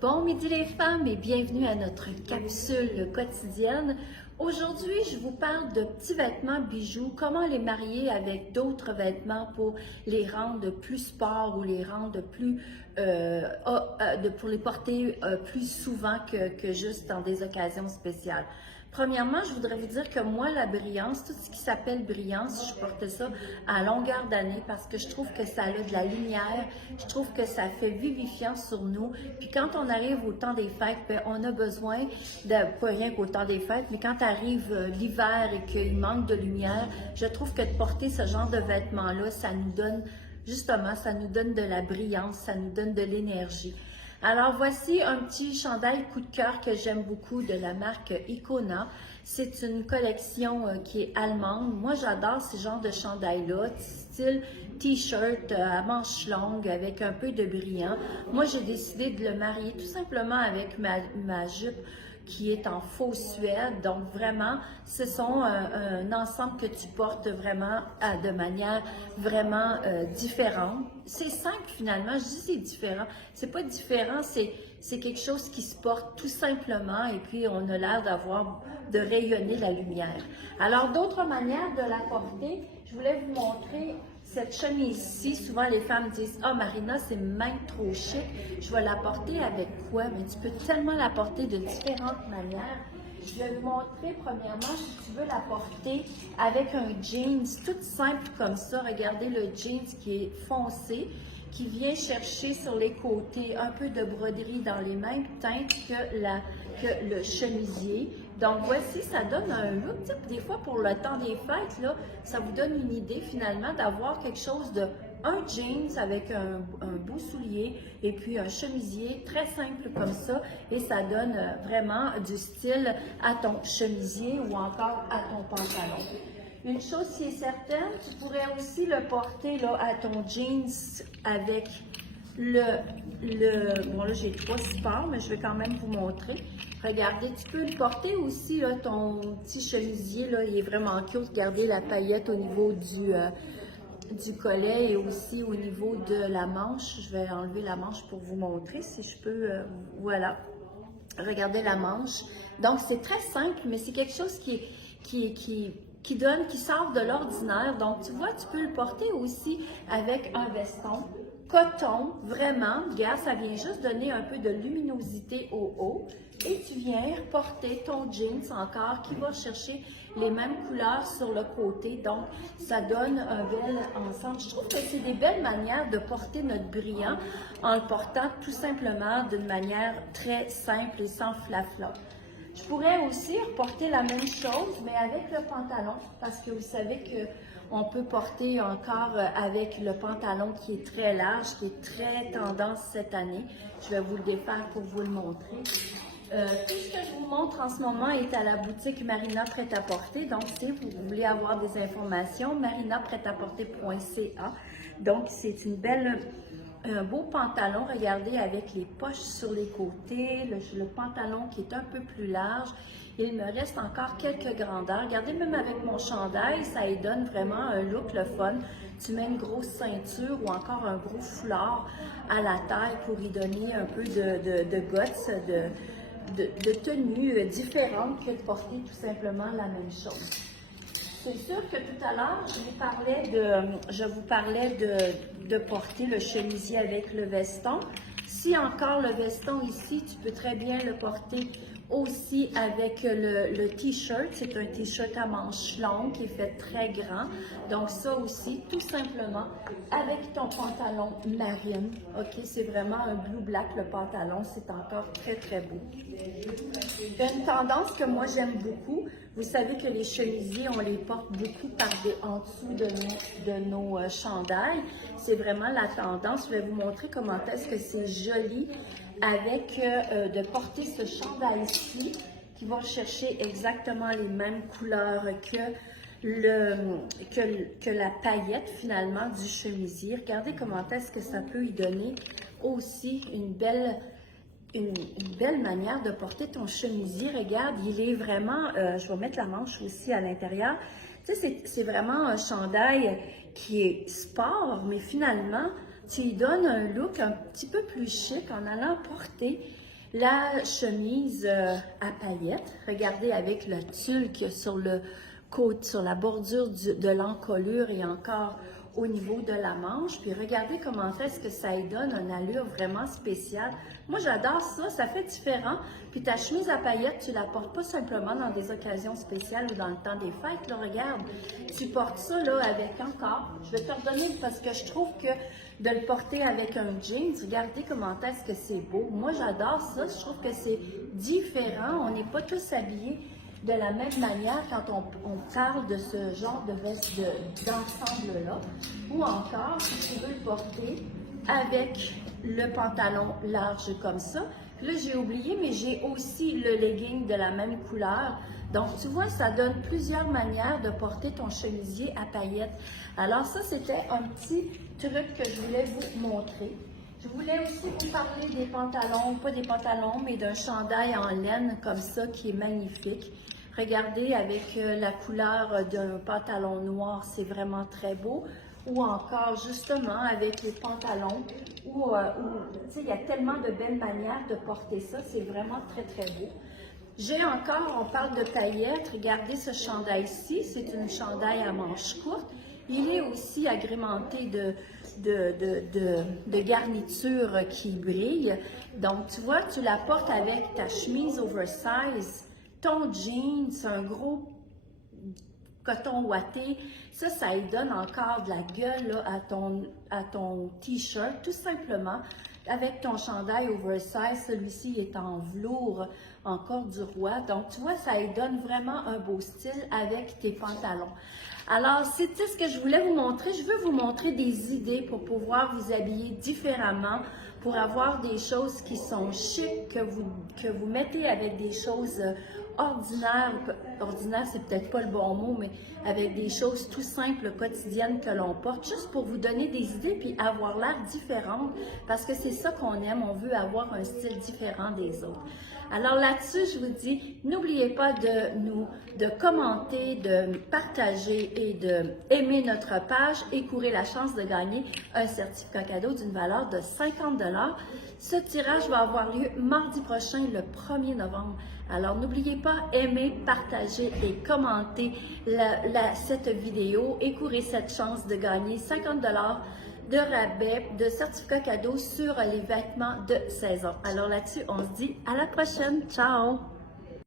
Bon midi les femmes et bienvenue à notre capsule quotidienne. Aujourd'hui, je vous parle de petits vêtements bijoux, comment les marier avec d'autres vêtements pour les rendre plus sport ou les rendre plus, pour les porter plus souvent que juste dans des occasions spéciales. Premièrement, je voudrais vous dire que moi, la brillance, tout ce qui s'appelle brillance, je portais ça à longueur d'année parce que je trouve que ça a de la lumière, je trouve que ça fait vivifiant sur nous. Puis quand on arrive au temps des fêtes, bien, on a besoin de, pas rien qu'au temps des fêtes, mais quand arrive l'hiver et qu'il manque de lumière, je trouve que de porter ce genre de vêtements-là, ça nous donne, justement, ça nous donne de la brillance, ça nous donne de l'énergie. Alors voici un petit chandail coup de cœur que j'aime beaucoup de la marque Icona. C'est une collection qui est allemande. Moi j'adore ces genres de chandails-là, style t-shirt à manches longues avec un peu de brillant. Moi j'ai décidé de le marier tout simplement avec ma jupe qui est en faux suède. Donc vraiment, ce sont un ensemble que tu portes vraiment de manière vraiment différente. C'est simple finalement, je dis c'est différent. C'est pas différent, c'est quelque chose qui se porte tout simplement et puis on a l'air de rayonner la lumière. Alors d'autres manières de la porter, je voulais vous montrer cette chemise-ci. Souvent les femmes disent « Ah Marina, c'est même trop chic, je vais la porter avec quoi? » Mais tu peux tellement la porter de différentes manières. Je vais vous montrer premièrement si tu veux la porter avec un jeans tout simple comme ça. Regardez le jeans qui est foncé, qui vient chercher sur les côtés un peu de broderie dans les mêmes teintes que le chemisier. Donc voici, ça donne un look, des fois pour le temps des fêtes, là, ça vous donne une idée finalement d'avoir quelque chose de un jeans avec un beau soulier et puis un chemisier très simple comme ça et ça donne vraiment du style à ton chemisier ou encore à ton pantalon. Une chose qui est certaine, tu pourrais aussi le porter là, à ton jeans avec bon là j'ai trois supports, mais je vais quand même vous montrer. Regardez, tu peux le porter aussi, là, ton petit chemisier, là, il est vraiment cute. Regardez la paillette au niveau du collet et aussi au niveau de la manche. Je vais enlever la manche pour vous montrer si je peux. Voilà. Regardez la manche. Donc, c'est très simple, mais c'est quelque chose qui sort de l'ordinaire. Donc, tu vois, tu peux le porter aussi avec un veston. Coton, vraiment, regarde, ça vient juste donner un peu de luminosité au haut. Et tu viens porter ton jeans encore qui va chercher les mêmes couleurs sur le côté. Donc, ça donne un bel ensemble. Je trouve que c'est des belles manières de porter notre brillant en le portant tout simplement d'une manière très simple et sans flafla. Je pourrais aussi porter la même chose, mais avec le pantalon, parce que vous savez qu'on peut porter encore avec le pantalon qui est très large, qui est très tendance cette année. Je vais vous le défaire pour vous le montrer. Tout ce que je vous montre en ce moment est à la boutique Marina Prêt-à-Porter. Donc, si vous voulez avoir des informations, marinaprêtaporter.ca. Donc, c'est un beau pantalon, regardez, avec les poches sur les côtés, le pantalon qui est un peu plus large. Il me reste encore quelques grandeurs. Regardez, même avec mon chandail, ça y donne vraiment un look le fun. Tu mets une grosse ceinture ou encore un gros foulard à la taille pour y donner un peu de guts, de tenue différente que de porter tout simplement la même chose. C'est sûr que tout à l'heure, je vous parlais de porter le chemisier avec le veston. Si encore le veston ici, tu peux très bien le porter aussi avec le t-shirt. C'est un t-shirt à manches longues qui est fait très grand. Donc ça aussi, tout simplement, avec ton pantalon marine. OK, c'est vraiment un blue black le pantalon. C'est encore très, très beau. Une tendance que moi j'aime beaucoup, vous savez que les chemisiers, on les porte beaucoup en dessous de nos chandails. C'est vraiment la tendance. Je vais vous montrer comment est-ce que c'est joli avec de porter ce chandail-ci qui va chercher exactement les mêmes couleurs que la paillette finalement du chemisier. Regardez comment est-ce que ça peut y donner aussi une belle manière de porter ton chemisier. Regarde, il est vraiment, je vais mettre la manche aussi à l'intérieur. Tu sais, c'est vraiment un chandail qui est sport, mais finalement, tu lui donnes un look un petit peu plus chic en allant porter La chemise à paillettes, regardez avec le tulle qu'il y a sur le côté, sur la bordure de l'encolure et encore au niveau de la manche. Puis regardez comment est-ce que ça lui donne une allure vraiment spéciale. Moi, j'adore ça, ça fait différent. Puis ta chemise à paillettes, tu la portes pas simplement dans des occasions spéciales ou dans le temps des fêtes. Là, regarde, tu portes ça là avec encore. Je vais te redonner parce que je trouve que de le porter avec un jeans, regardez comment est-ce que c'est beau. Moi, j'adore ça. Je trouve que c'est différent. On n'est pas tous habillés de la même manière quand on parle de ce genre de veste d'ensemble-là. Ou encore, si tu veux le porter avec le pantalon large comme ça. Là, j'ai oublié, mais j'ai aussi le legging de la même couleur. Donc, tu vois, ça donne plusieurs manières de porter ton chemisier à paillettes. Alors ça, c'était un petit truc que je voulais vous montrer. Je voulais aussi vous parler des pantalons, pas des pantalons, mais d'un chandail en laine comme ça qui est magnifique. Regardez avec la couleur d'un pantalon noir, c'est vraiment très beau. Ou encore justement avec les pantalons, tu sais, il y a tellement de belles manières de porter ça, c'est vraiment très très beau. J'ai encore, on parle de paillettes, regardez ce chandail-ci, c'est une chandail à manches courtes. Il est aussi agrémenté de garnitures qui brillent. Donc, tu vois, tu la portes avec ta chemise oversize, ton jean, c'est un gros coton ouaté. Ça lui donne encore de la gueule là, à ton t-shirt, tout simplement. Avec ton chandail oversize, celui-ci est en velours, encore du roi. Donc, tu vois, ça lui donne vraiment un beau style avec tes pantalons. Alors, c'était ce que je voulais vous montrer. Je veux vous montrer des idées pour pouvoir vous habiller différemment, pour avoir des choses qui sont chic, que vous mettez avec des choses ordinaires. Ordinaire, c'est peut-être pas le bon mot, mais avec des choses tout simples, quotidiennes que l'on porte, juste pour vous donner des idées puis avoir l'air différente, parce que c'est ça qu'on aime, on veut avoir un style différent des autres. Alors là-dessus, je vous dis, n'oubliez pas de commenter, de partager et d'aimer notre page et courir la chance de gagner un certificat cadeau d'une valeur de 50 $. Ce tirage va avoir lieu mardi prochain, le 1er novembre. Alors n'oubliez pas, aimer, partager et commenter cette vidéo et courir cette chance de gagner 50 $ de rabais, de certificat cadeau sur les vêtements de saison. Alors là-dessus, on se dit à la prochaine. Ciao!